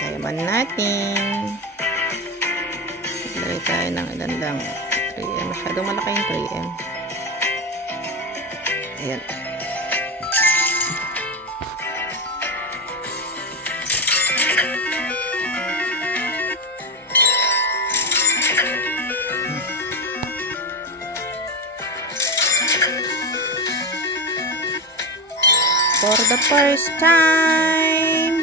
Tayaman natin. Lagay tayo ng ilan lang. 3M. Masyadong malaki yung 3M. Ayan. For the first time.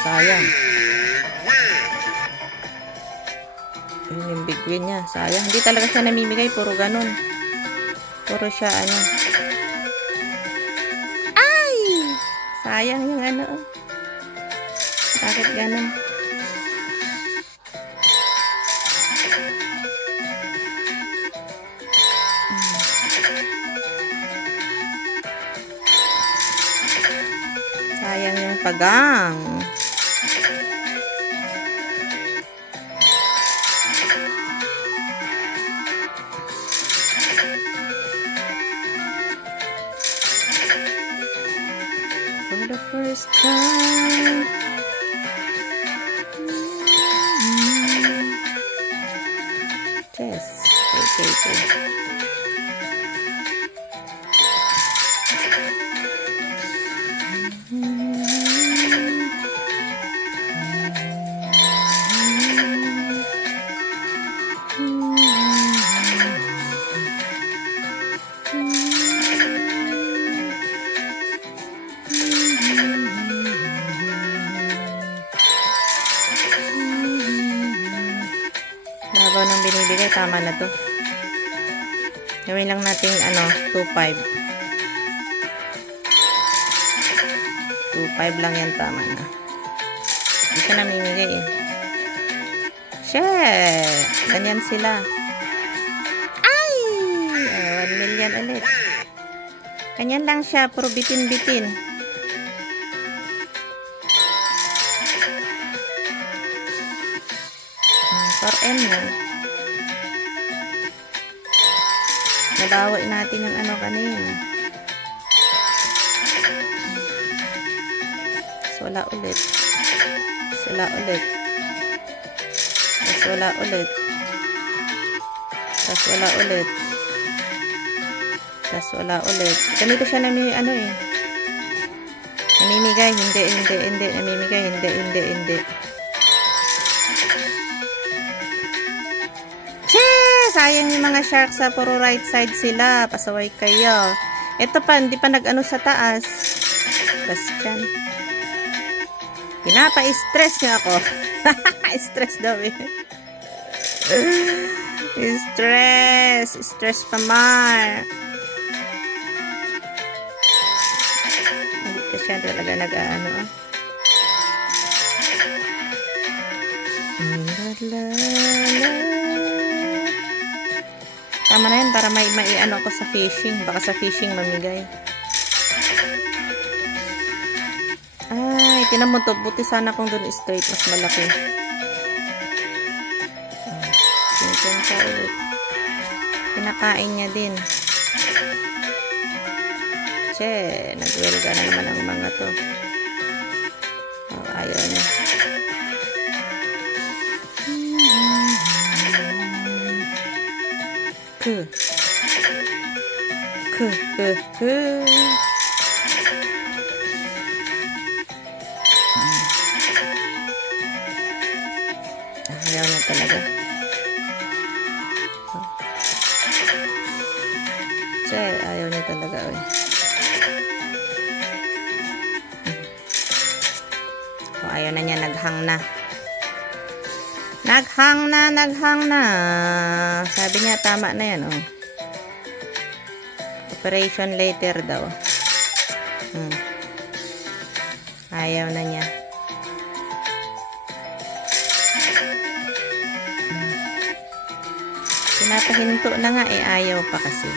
Sayang. Yun yung big win niya. Sayang. Hindi talaga siya namimigay. Puro ganun. Puro siya ano. Ay! Sayang yung ano. Bakit ganun? Sayang yung pagang. For the first time. Yes. Okay. Babaw ng binibigay, tama na to. Gawin lang natin ano, 2.5. 2.5 lang yan, tama na. Hindi siya namimigay eh. Shit! Ganyan sila. Ay! 1 million ulit. Ganyan lang siya, puro bitin-bitin. For N na. Nabaway natin yung ano kanina. So, wala ulit. Wala ulit. Tapos wala ulit. Tapos wala ulit. Tapos wala ulit. Ganito siya na may ano eh. Namimigay. Hindi. Namimigay. Hindi. Sayang yung mga shark sa puro right side sila. Pasaway kayo. Ito pa, hindi pa nag-ano sa taas. Tapos dyan. Pinapa-stress nga ako. Stress daw eh. Stress pa mar. Hindi ka siya talaga nag-ano. Tama na yan para may ano ako sa fishing. Baka sa fishing mamigay. Ay, tinan mo to. Buti sana kung dun straight. Mas malaki. Pinta ulit. Pinakain niya din. Che, nagwelga na naman ang mga to. Oh, ayaw niya. Ayaw na talaga. Che, ayaw niya talaga. Ayaw na niya, naghang na. Naghang na. Sabi niya, tama na yan, oh. Operation later daw. Ayaw na niya. Pinapahinto na nga, eh, ayaw pa kasi.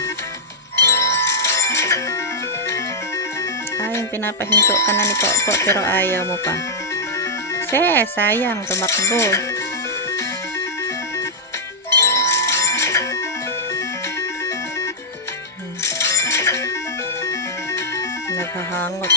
Pinapahinto ka na ni Popo, pero ayaw mo pa. Sayang, tumakbo. naghahangot.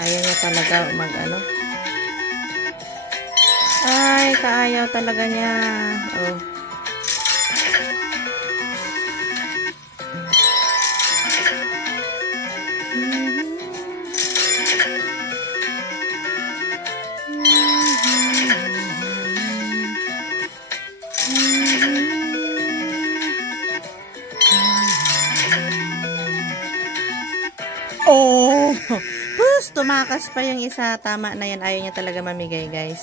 Kaya niya talaga mag-ano. Ay, kaayaw talaga niya. Oh. Oh! Tumakas pa yung isa. Tama na yan. Ayaw niya talaga mamigay, guys.